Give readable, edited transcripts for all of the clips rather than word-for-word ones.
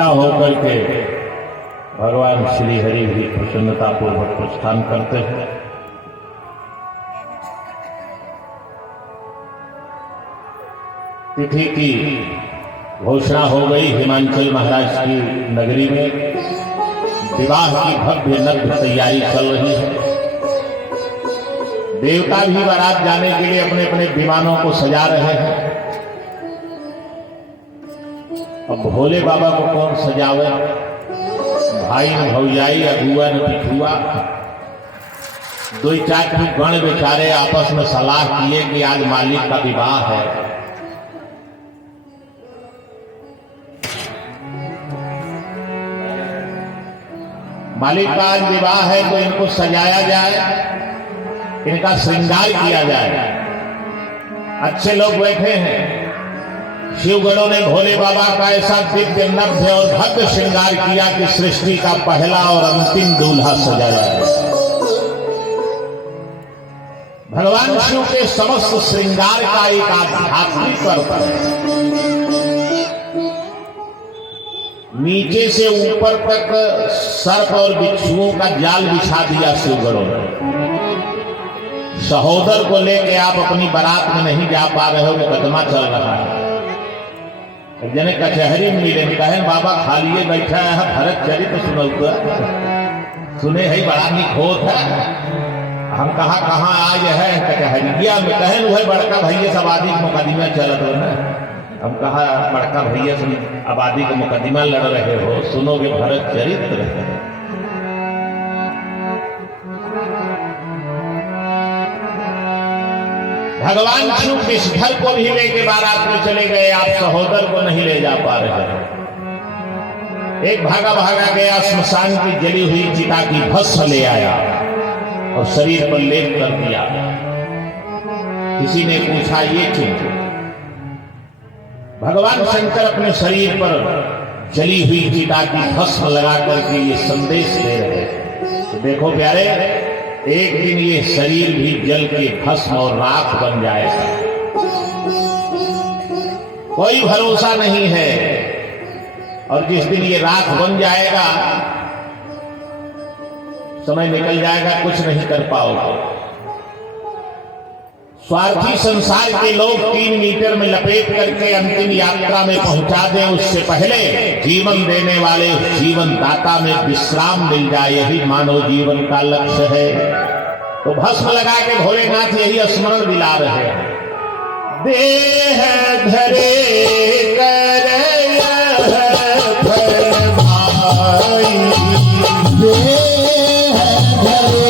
विदा होकर के भगवान श्री हरि भी प्रसन्नता पूर्वक प्रस्थान करते हैं। तिथि की घोषणा हो गई। हिमांचल महाराज की नगरी में विवाह की भव्य नव्य तैयारी चल रही है। देवता भी बारात जाने के लिए अपने अपने विमानों को सजा रहे हैं। अब भोले बाबा को कौन सजावे? भाई न भौजाई, अगुआ न पिछुआ, दो चार गण बेचारे आपस में सलाह किए कि आज मालिक का विवाह है। मालिक का आज विवाह है तो इनको सजाया जाए, इनका श्रृंगार किया जाए। अच्छे लोग बैठे हैं। शिवगणों ने भोले बाबा का ऐसा दिव्य नभ्य और भव्य श्रृंगार किया कि सृष्टि का पहला और अंतिम दूल्हा सजाया है। भगवान शिव के समस्त श्रृंगार का एक आध्यात्मिक अर्थ है। नीचे से ऊपर तक सर्प और बिच्छुओं का जाल बिछा दिया शिवगणों ने। सहोदर को लेके आप अपनी बारात में नहीं जा पा रहे हो, मुकदमा चल रहा है। जने कचहरी में मिले, कहे बाबा खालिए बैठा है, भरत चरित्र सुनौता सुने है, बड़ा निक होत है। हम कहाँ आज है कचहरिया में, कहे वह बड़का भैया सब आदि मुकदमा चलत हो ना। हम कहा बड़का भैया से आबादी का मुकदमा लड़ रहे हो, सुनोगे भरत चरित्र। भगवान शिव किस घर को भी लेके बारात में चले गए, आप सहोदर को नहीं ले जा पा रहे। एक भागा भागा गया, स्मशान की जली हुई चिता की भस्म ले आया और शरीर पर लेप कर दिया। किसी ने पूछा ये क्यों? भगवान शंकर अपने शरीर पर जली हुई चिता की भस्म लगा करके ये संदेश दे रहे। तो देखो प्यारे, एक दिन ये शरीर भी जल के भस्म और राख बन जाएगा। कोई भरोसा नहीं है। और जिस दिन ये राख बन जाएगा, समय निकल जाएगा, कुछ नहीं कर पाओगे। स्वार्थी संसार के लोग 3 मीटर में लपेट करके अंतिम यात्रा में पहुंचा दें, उससे पहले जीवन देने वाले जीवन दाता में विश्राम मिल जाए, यही मानव जीवन का लक्ष्य है। तो भस्म लगा के भोलेनाथ यही स्मरण दिला रहे हैं। देह धरे कर भाई, देह धरे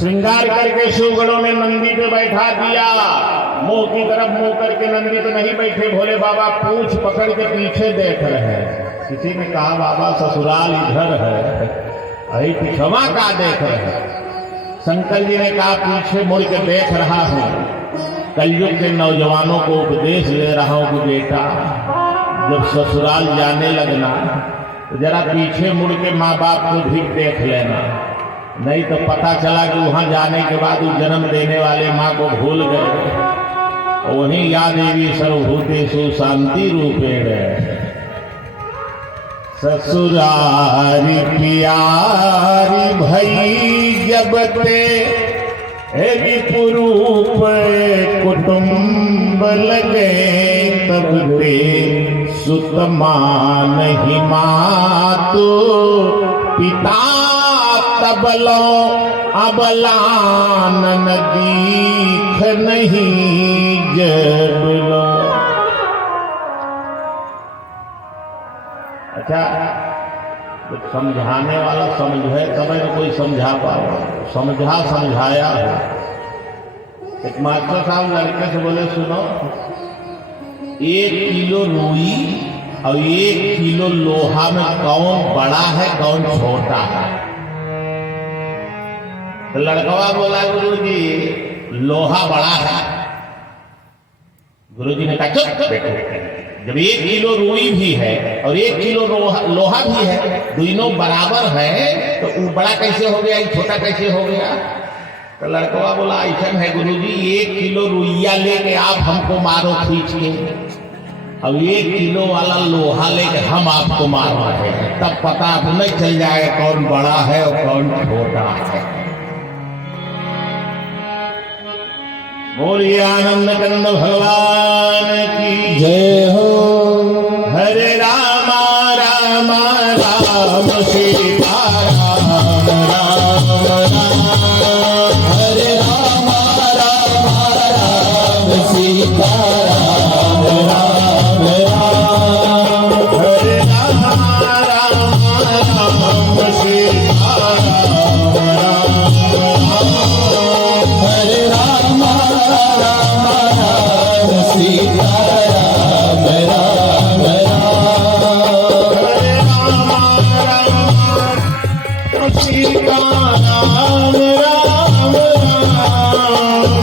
श्रृंगार करके शिवगणों ने नंदी पे बैठा दिया। मुंह की तरफ मुंह करके नंदी तो नहीं बैठे, भोले बाबा पूंछ पकड़ के पीछे देख रहे हैं। किसी ने कहा बाबा ससुराल इधर है, अरे पिछवा का देख रहे हैं? शंकर जी ने कहा पीछे मुड़ के देख रहा हूं, कलयुग के नौजवानों को उपदेश दे रहा हूं कि बेटा जब ससुराल जाने लगना तो जरा पीछे मुड़ के माँ बाप को भी देख लेना, नहीं तो पता चला कि वहां जाने के बाद वो जन्म देने वाले माँ को भूल गए। वहीं या देवी सर्वभूतेषु शांति रूपेण ससुरारी प्यारी भई जब ते विपुरूप कुटुंब लगे तब ते सुतमान ही मातु पिता तबलो अबलानन दीख नहीं जबलो। अच्छा, समझाने वाला समझे तब न कोई समझा पाओ, समझाया है। एक मास्टर साहब लड़के से बोले सुनो, 1 किलो रुई और 1 किलो लोहा में कौन बड़ा है कौन छोटा है? तो लड़कवा बोला गुरु जी लोहा बड़ा है। गुरु जी ने कहा चुप बेटो, जब 1 किलो रुई भी है और 1 किलो लोहा भी है, दोनों बराबर है, तो वो बड़ा कैसे हो गया छोटा कैसे हो गया? तो लड़कवा बोला ऐसा है गुरु जी, 1 किलो रुइया लेके आप हमको मारो खींच के, अब 1 किलो वाला लोहा लेके हम आपको मार रहे हैं, तब पता आपको नहीं चल जाएगा कौन बड़ा है और कौन छोटा है। बोलिए आनंद कंद भगवान की जय हो। हरे राम राम राम सीता राम राम राम, हरे राम राम राम सीता राम राम राम, हरे राम राम राम सीता राम राम राम, हरे राम राम राम सीता राम राम राम, हरे राम राम सीता राम राम राम,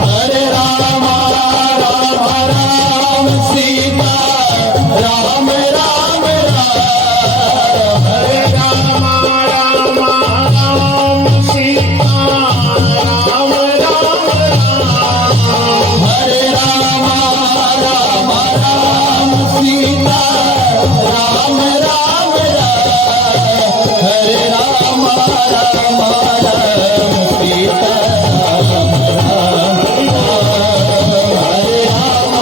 हरे राम राम राम सीता राम राम राम, हरे राम राम राम सीता राम राम राम, हरे राम राम राम सीता राम राम राम, हरे राम राम राम सीता राम राम राम, हरे राम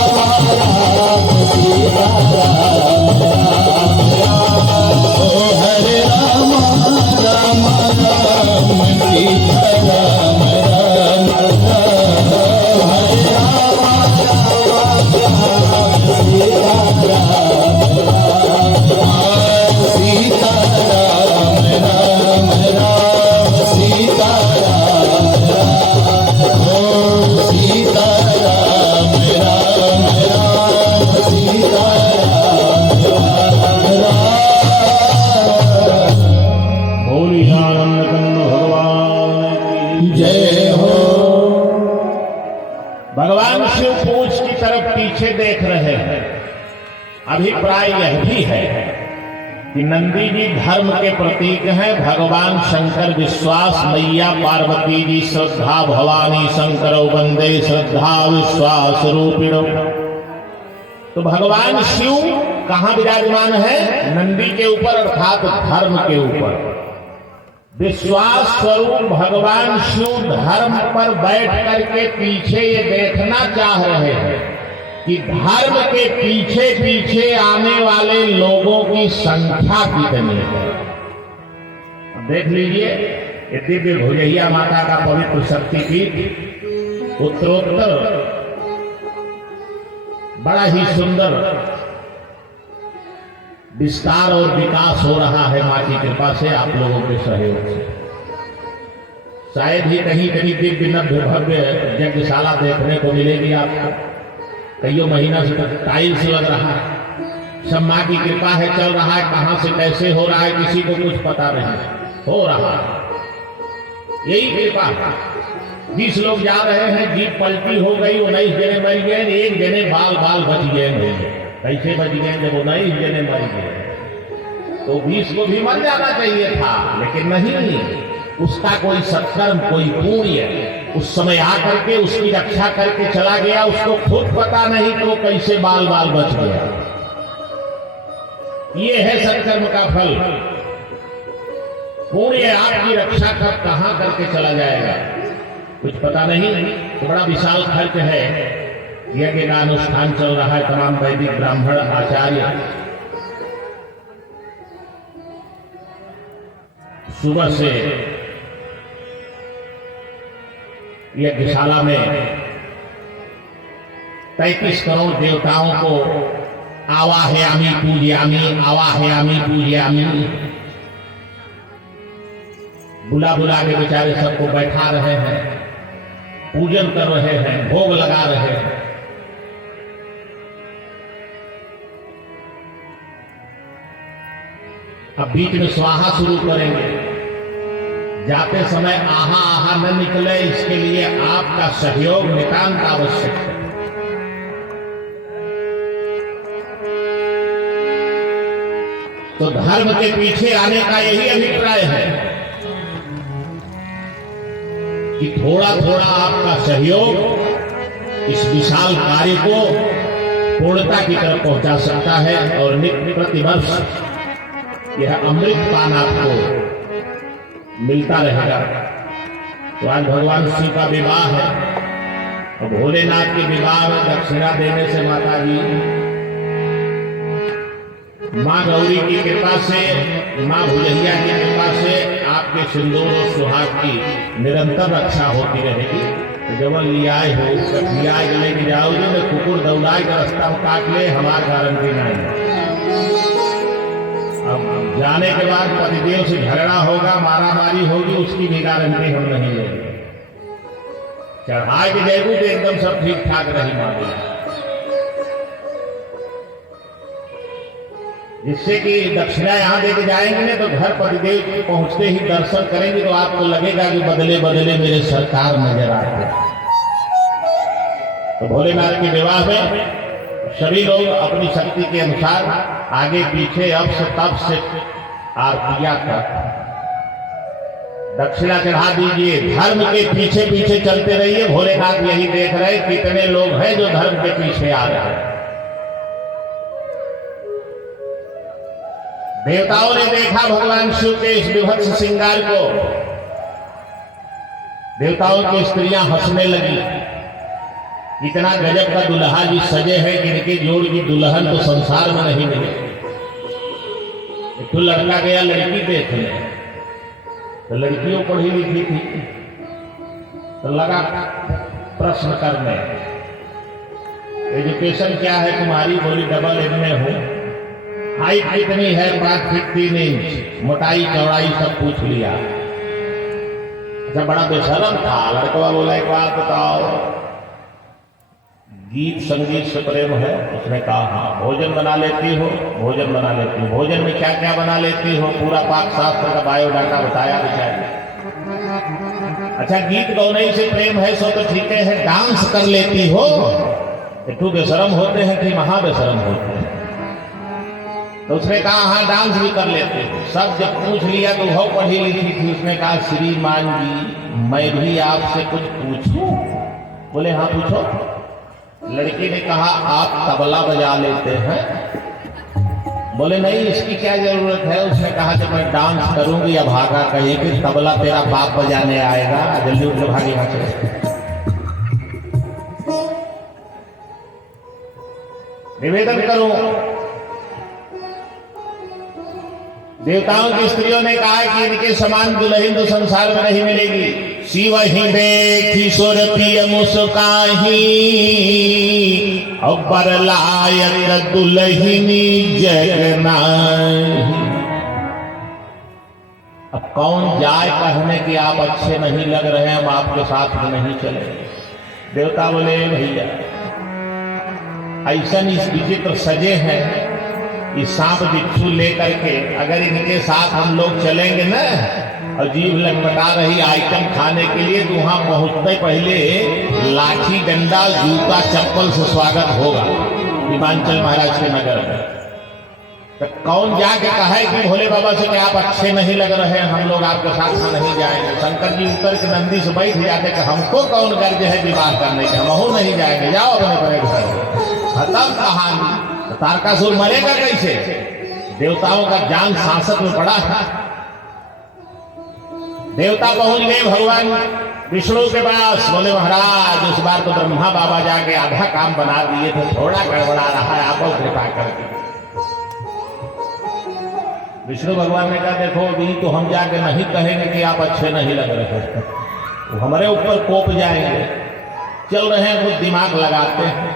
राम राम सीता राम राम राम, ओ हरे राम राम राम सीता राम राम राम, हरे राम राम राम सीता राम राम राम, सीता राम राम राम सीता राम राम, ओ सीता राम राम राम सीता राम राम राम। भोली आनंद कंद भगवान की जय हो। भगवान शिव पूंछ की तरफ पीछे देख रहे हैं। अभिप्राय यह भी है कि नंदी जी धर्म के प्रतीक हैं, भगवान शंकर विश्वास, मैया पार्वती जी श्रद्धा, भवानी शंकर वंदे श्रद्धा विश्वास रूपिणो। तो भगवान शिव कहां विराजमान है? नंदी के ऊपर, अर्थात धर्म के ऊपर। विश्वास स्वरूप भगवान शिव धर्म पर बैठ करके पीछे ये देखना चाह रहे हैं कि धर्म के पीछे पीछे आने वाले लोगों की संख्या कितनी है। देख लीजिए, ये दिव्य भुजैया माता का पवित्र शक्तिपीठ उत्तरोत्तर बड़ा ही सुंदर विस्तार और विकास हो रहा है माँ की कृपा से, आप लोगों के सहयोग से। शायद ही कहीं कहीं दिव्य नभ्य भव्य यज्ञशाला देखने को मिलेगी आपको। कईयों महीना से टाइल्स लग रहा है, सब माँ की कृपा है, चल रहा है। कहां से कैसे हो रहा है किसी को कुछ पता नहीं, हो रहा है, यही कृपा है। 20 लोग जा रहे हैं, जीप पलटी हो गई, 19 जने मर गए, एक जने बाल बाल बच गए। कैसे बच गए जब 19 जने मर गए? तो 20 को भी मर जाना चाहिए था, लेकिन नहीं, उसका कोई सत्कर्म, कोई पुण्य उस समय आकर के उसकी रक्षा करके चला गया। उसको खुद पता नहीं तो कैसे बाल बाल बच गया। ये है सत्कर्म का फल। पुण्य आपकी रक्षा कब कहां करके चला जाएगा कुछ पता नहीं। तो बड़ा विशाल खर्च है। यज्ञ का अनुष्ठान चल रहा है, तमाम वैदिक ब्राह्मण आचार्य सुबह से यज्ञशाला में 33 करोड़ देवताओं को आवाहयामि पूजयामि, आवाहयामि पूजयामि बुला बुला के बेचारे सबको बैठा रहे हैं, पूजन कर रहे हैं, भोग लगा रहे हैं। अब बीच में स्वाहा शुरू करेंगे। जाते समय आहा आहा न निकले, इसके लिए आपका सहयोग नितांत आवश्यक है। तो धर्म के पीछे आने का यही अभिप्राय है कि थोड़ा थोड़ा आपका सहयोग इस विशाल कार्य को पूर्णता की तरफ पहुंचा सकता है। और नित्य प्रतिवर्ष यह अमृत पान आपको मिलता रहेगा। तो आज भगवान शिव का विवाह है और भोलेनाथ के विवाह में दक्षिणा देने से माता जी माँ गौरी की कृपा से, माँ भुजैया की कृपा से आपके सिंदूर और सुहाग की निरंतर रक्षा होती रहेगी। तो जब लियाए हो लिया लेके जाओगे तो कुकुर दौड़ाए का रास्ता में काट ले, हमारी गारंटी नहीं है। अब जाने के बाद पतिदेव से झगड़ा होगा, मारा मारी होगी, उसकी भी गारंटी हम नहीं लेंगे। चढ़ाए के जाएगी तो एकदम सब ठीक ठाक रही मामला, जिससे कि दक्षिणा यहां देके जाएंगे ना तो घर पतिदेव के पहुंचते ही दर्शन करेंगे तो आपको लगेगा कि बदले बदले मेरे सरकार नजर आते। तो भोलेनाथ के विवाह में सभी लोग अपनी शक्ति के अनुसार आगे पीछे अब से तब से आरतियां कर दक्षिणा चढ़ा दीजिए। धर्म के पीछे पीछे चलते रहिए। भोलेनाथ यही देख रहे कितने लोग हैं जो धर्म के पीछे आ रहे हैं। देवताओं ने देखा भगवान शिव के इस विभत्स श्रृंगार को। देवताओं की स्त्रियां हंसने लगी। इतना गजब का दुल्हा जी सजे हैं कि इनके जोड़ की दुल्हन तो संसार में नहीं मिले। तो लड़का गया लड़की देखने, तो लड़कियों पढ़ी लिखी थी, तो लगा प्रश्न करने, एजुकेशन क्या है तुम्हारी? बोली डबल एमए हूं। हाइट कितनी है? 5 फीट 3 इंच। मोटाई चौड़ाई सब पूछ लिया। अच्छा, बड़ा बेशरम था। लड़का बोला एक बात बताओ, गीत संगीत से प्रेम है? उसने कहा हाँ। भोजन बना लेती हो? भोजन बना लेती हूँ। भोजन में क्या क्या बना लेती हो? पूरा पाक शास्त्र का बायोडाटा बताया बेचारी। अच्छा, गीत गौनई से प्रेम है सो तो ठीक है। डांस कर लेती हो? तो बेशरम होते हैं कि महाबेशरम होते हैं? तो उसने कहा हाँ, डांस भी कर लेते हो। सब जब पूछ लिया तो वो पढ़ी लिखी थी। उसने कहा श्रीमान जी, मैं भी आपसे कुछ पूछूं? बोले हाँ पूछो। लड़की ने कहा आप तबला बजा लेते हैं? बोले नहीं, इसकी क्या जरूरत है? उसने कहा कि मैं डांस करूंगी। या भागा कहीं कि तबला तेरा बाप बजाने आएगा, जल्दी उठ के भागी वहां से। निवेदन करूं, देवताओं की स्त्रियों ने कहा कि इनके समान दुल्हन तो संसार में नहीं मिलेगी। शिव ही देखी सुरतिय मुस्काही, अबर लायक दुल्हनी जग नाही। अब कौन जाए कहने कि आप अच्छे नहीं लग रहे हैं, हम आपके साथ में नहीं चले। देवता बोले भैया ऐसा इस विचित्र सजे हैं, इस सांप बिच्छू लेकर के अगर इनके साथ हम लोग चलेंगे ना और जीभ लटपटा रही आइटम खाने के लिए, तो वहां पहुंचते पहले लाठी डंडा जूता चप्पल से स्वागत होगा हिमाचल महाराज के नगर में। तो कौन जाके कहे कि भोले बाबा से कि आप अच्छे नहीं लग रहे हैं, हम लोग आपके साथ में नहीं जाएंगे। शंकर जी उतर के नंदी से बैठ जाते कि हमको कौन गर्ज है विवाह करने के, हम नहीं जाएंगे, जाओ अपने बड़े घर। खत्म कहानी। तो तारकासुर मरेगा कैसे? देवताओं का जान सांसत में पड़ा है। देवता पहुंच गए भगवान विष्णु के पास, बोले महाराज इस बार तो ब्रह्मा बाबा जाके आधा काम बना दिए थे, थोड़ा गड़बड़ा रहा है, आप कृपा करके। विष्णु भगवान ने कहा देखो अभी तो हम जाके नहीं कहेंगे कि आप अच्छे नहीं लग रहे, तो हमारे ऊपर कोप जाएंगे। चल रहे हैं कुछ दिमाग लगाते हैं।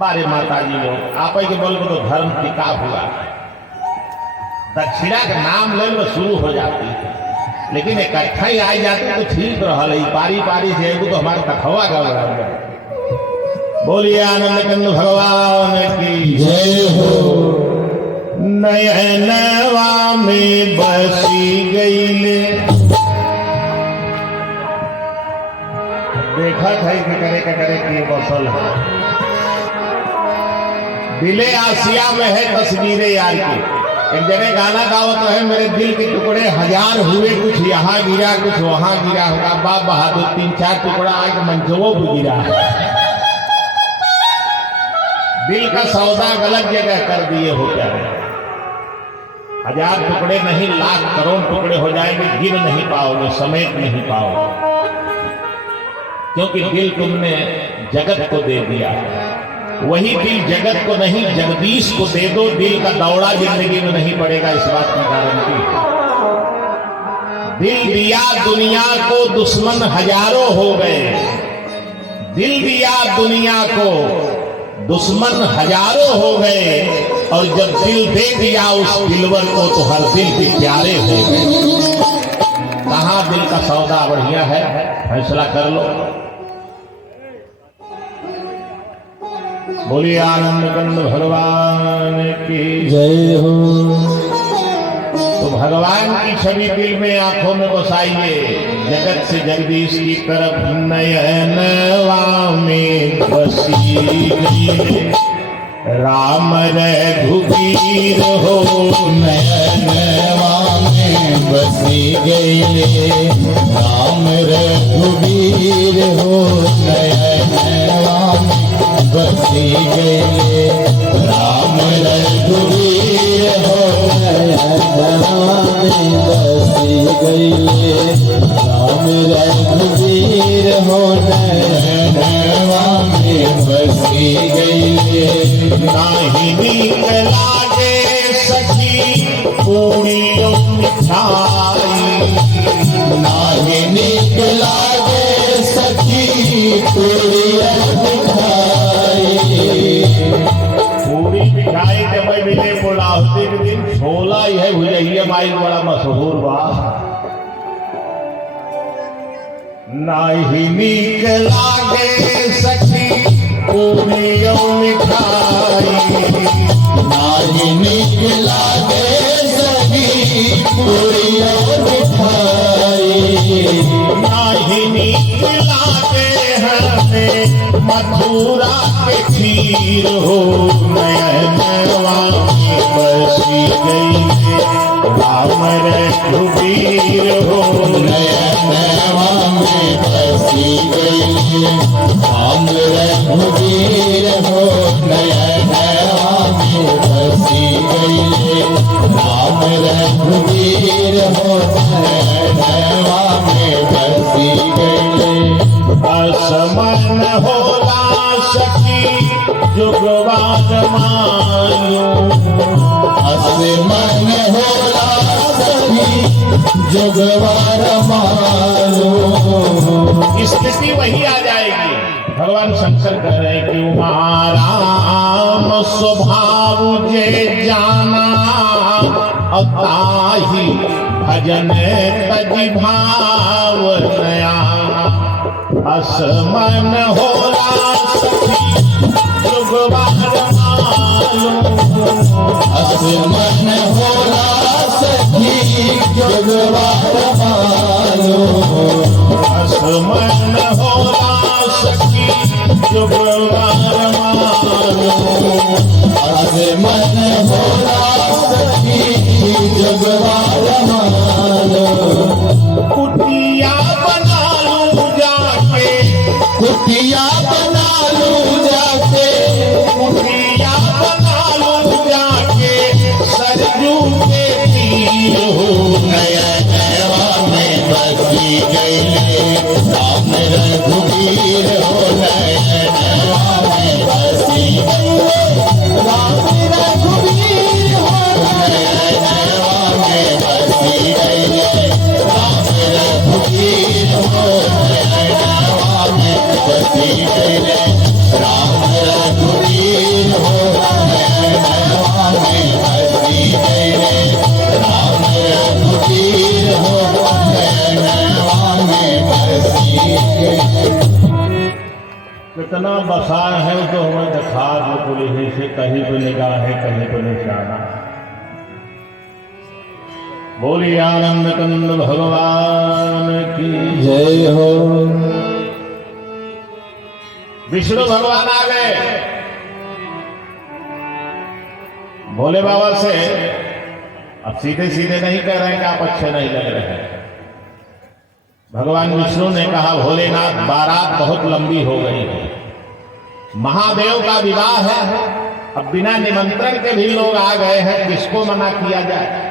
बारे माता जी लोग आप ही के बल को तो धर्म टिका हुआ, दक्षिणा का नाम ले लो शुरू हो जाती है, लेकिन इकट्ठा ही आ जाते तो ठीक रहा। पारी पारी से तो हमारे कठवा गया। बोलिए आनंद कंद भगवान की जय हो। नयनवा में बसी गईले, देखा था करे कि बसल है। दिले आसिया में है तस्वीरें यार की। एक जगह गाना गाओ तो है मेरे दिल के टुकड़े हजार हुए, कुछ यहाँ गिरा कुछ वहां गिरा होगा। बाप बहादुर 3-4 टुकड़ा आके मंचवों पर गिरा है। दिल का सौदा गलत जगह कर दिए हो जाए। 1000 टुकड़े नहीं लाख करोड़ टुकड़े हो जाएंगे, गिन नहीं पाओगे, समेट नहीं पाओगे, क्योंकि दिल तुमने जगत को दे दिया। वही दिल जगत को नहीं जगदीश को दे दो, दिल का दौड़ा जिंदगी में नहीं पड़ेगा। इस बात की गारंटी। दिल दिया दुनिया को दुश्मन हजारों हो गए, दिल दिया दुनिया को दुश्मन हजारों हो गए, और जब दिल दे दिया उस दिलवर को तो हर दिल भी प्यारे हो गए। कहाँ दिल का सौदा बढ़िया है, फैसला कर लो। बोलिए आनंद कंद भगवान की जय हो। तो भगवान की छवि दिल में आंखों में बसाइए। जगत से जगदीश की तरफ नयनवा में बसी गई, राम रघुवीर हो नयनवा में बसी गई, राम रघुवीर हो नयनवा में बसी गई, राम रघुवीर हो नयनवा में बसी गई, राम रघुवीर हो नयनवा में बसी गई। नाही नीक लागे सखी पूड़ियों मिठाई, नाही नीक लागे सखी पूड़ियों मिठाई। पूड़ी मिठाई के भाई मिले बुढ़ावती के दिन छोला यह भुजैया माई बड़ा मशहूर बा। नाही नीक लागे सखी पूड़ियों मिठाई, नाही नीक लागे सखी पूड़ियों मिठाई, नाही नीक लागे हमें मथुरा के खीर हो नयनवा में बसी गई, राम रघुवीर हो नयनवा में बसी गई, राम रघुवीर हो नयनवा में बसी गई, राम रघुवीर हो नयनवा में बसी गई। असमन होला सखी जुगवार मानो, असमन होला सखी जुगवार मानो। स्थिति वही आ जाएगी। भगवान शंकर कह रहे हैं कि उमा राम स्वभाव जे जाना, और ताही भजन तजि भावनया असमन होला सखी जुगवार मालो असमन होला सखी जुगवार मालो असमन होला सखी जुगवार मालो असमन होला सखी जुगवार मालो कुटिया बना लूं जाके कुटिया बना लूं जाके कुटिया बना लूं जाके सरजू के तीर हो नयनवा में बसी गई राम रघुवीर हो नयनवा में बसी गई राम रघुवीर हो नयनवा में बसी गई राम रघुवीर हो नयनवा में बसी गई राम रघुवीर हो नयनवा में बसी गई राम रघुवीर हो नयनवा में बसी गई। कितना बसा है तो हमें दिखा दो पुलिस से कहीं पे निगाह है कहीं पे निशाना। बोलिए आनंद कंद भगवान की जय हो। विष्णु भगवान आ गए भोले बाबा से। अब सीधे सीधे नहीं कह रहे कि आप अच्छे नहीं लग रहे हैं। भगवान विष्णु ने कहा भोलेनाथ बारात बहुत लंबी हो गई है, महादेव का विवाह है, अब बिना निमंत्रण के भी लोग आ गए हैं, किसको मना किया जाए।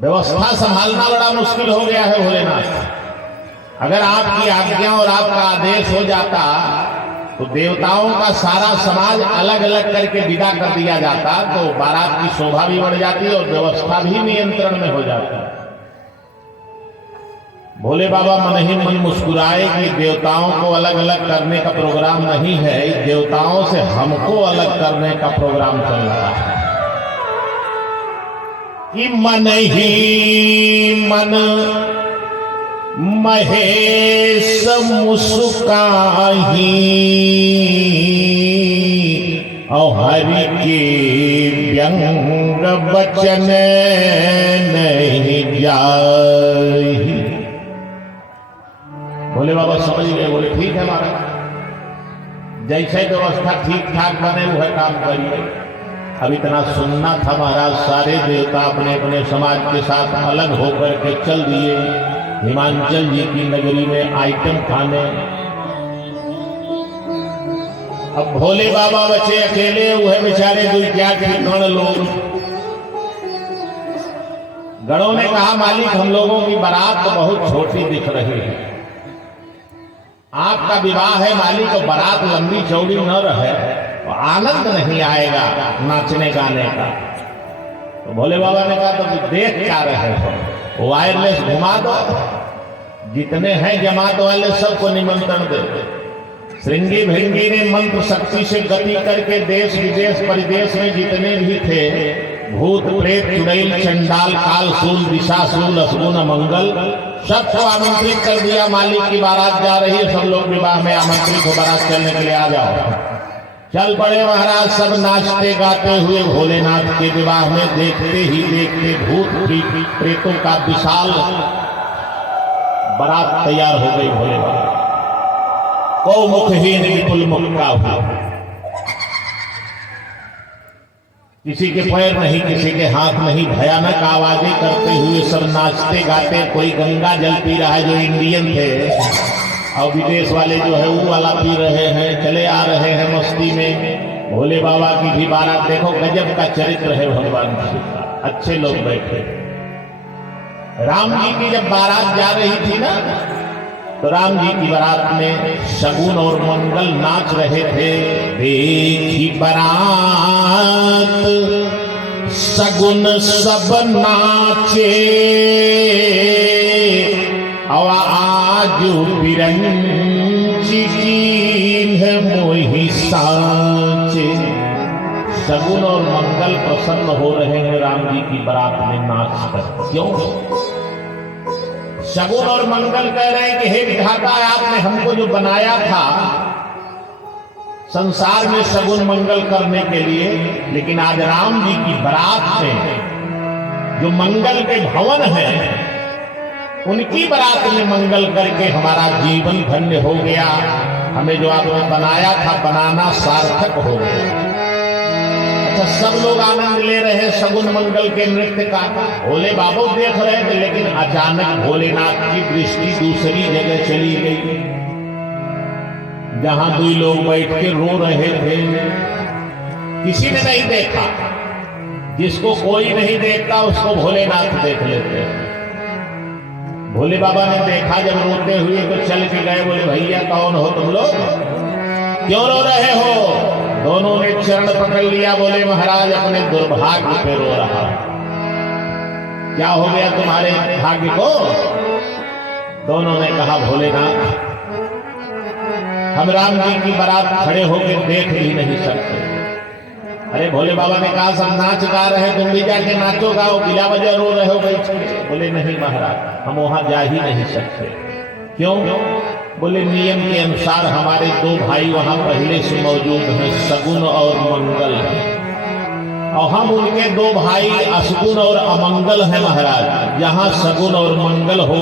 व्यवस्था संभालना बड़ा मुश्किल हो गया है भोलेनाथ। अगर आपकी आज्ञा और आपका आदेश हो जाता तो देवताओं का सारा समाज अलग अलग करके विदा कर दिया जाता, तो बारात की शोभा भी बढ़ जाती और व्यवस्था भी नियंत्रण में हो जाती। भोले बाबा मन ही मन मुस्कुराए कि देवताओं को अलग अलग करने का प्रोग्राम नहीं है, देवताओं से हमको अलग करने का प्रोग्राम चल रहा है। कि मन ही मन महेश मुस्काही और हरि के व्यंग बचन नहीं जाही। बोले बाबा समझ गए, बोले ठीक है महाराज, जैसे व्यवस्था ठीक ठाक बने वह काम करिए। अब इतना सुनना था महाराज, सारे देवता अपने अपने समाज के साथ अलग होकर के चल दिए हिमांचल जी की नगरी में आइटम खाने। अब भोले बाबा बचे अकेले, वह बेचारे दुई क्या गण लोग। गणों ने कहा मालिक हम लोगों की बारात तो बहुत छोटी दिख रही है, आपका विवाह है मालिक, तो बारात लंबी चौड़ी न रहे तो आनंद नहीं आएगा नाचने गाने का। तो भोले बाबा ने कहा तो देख क्या रहे हो, वायरलेस घुमा दो, जितने हैं जमात वाले सबको निमंत्रण दे। श्रृंगी भिंगी ने मंत्र शक्ति से गति करके देश विदेश परिदेश में जितने भी थे, भूत प्रेत चुड़ैल चंडाल काल सूल दिशासूल असगुन मंगल, सबको आमंत्रित कर दिया। मालिक की बारात जा रही है, सब लोग विवाह में आमंत्रित हो, बारात चलने के लिए आ जाओ। चल पड़े महाराज, सब नाचते गाते हुए भोलेनाथ के विवाह में। देखते ही देखते भूत प्रेतों का विशाल बारात तैयार हो गई भोले बाबा। को मुखहीन विपुल मुख का हुआ, किसी के पैर नहीं, किसी के हाथ नहीं, भयानक आवाजें करते हुए सब नाचते गाते। कोई गंगा जल पी रहा है जो इंडियन थे, और विदेश वाले जो है वो वाला पी रहे हैं, चले आ रहे हैं मस्ती में। भोले बाबा की भी बारात देखो, गजब का चरित्र है भगवान शिव का, अच्छे लोग बैठे। राम जी की जब बारात जा रही थी ना, तो राम जी की बारात में शगुन और मंगल नाच रहे थे। देखी बारात शगुन सब नाचे, और आज बिरंची की मोहि साचे। शगुन और मंगल प्रसन्न हो रहे हैं राम जी की बारात में नाच कर। क्यों? शगुन और मंगल कह रहे हैं कि हे विधाता, आपने हमको जो बनाया था संसार में शगुन मंगल करने के लिए, लेकिन आज राम जी की बारात में जो मंगल के भवन है उनकी बारात में मंगल करके हमारा जीवन धन्य हो गया। हमें जो आपने बनाया था बनाना सार्थक हो गया। अच्छा, सब लोग आनंद ले रहे हैं शगुन मंगल के नृत्य का। भोले बाबू देख रहे थे, लेकिन अचानक भोलेनाथ की दृष्टि दूसरी जगह चली गई, जहां दो लोग बैठ के रो रहे थे। किसी ने नहीं देखा। जिसको कोई नहीं देखता उसको भोलेनाथ देख लेते हैं। भोले बाबा ने देखा जब रोते हुए, तो चल के गए। बोले, भैया कौन हो तुम लोग, क्यों रो रहे हो? दोनों ने चरण पकड़ लिया। बोले, महाराज अपने दुर्भाग्य पे रो रहा। क्या हो गया तुम्हारे भाग्य को? दोनों ने कहा, भोलेनाथ, हम राम जी की बारात खड़े होकर देख भी नहीं सकते। अरे भोले बाबा ने कहा, सब नाच गा रहे, तुम भी जाके नाचो गाओ, बिला वजह रो रहे हो बैठ के। बोले, नहीं महाराज, हम वहां जा ही नहीं सकते। क्यों? बोले, नियम के अनुसार हमारे दो भाई वहां पहले से मौजूद हैं, शगुन और मंगल, और हम उनके दो भाई अशगुन और अमंगल हैं महाराज। जहां शगुन और मंगल हो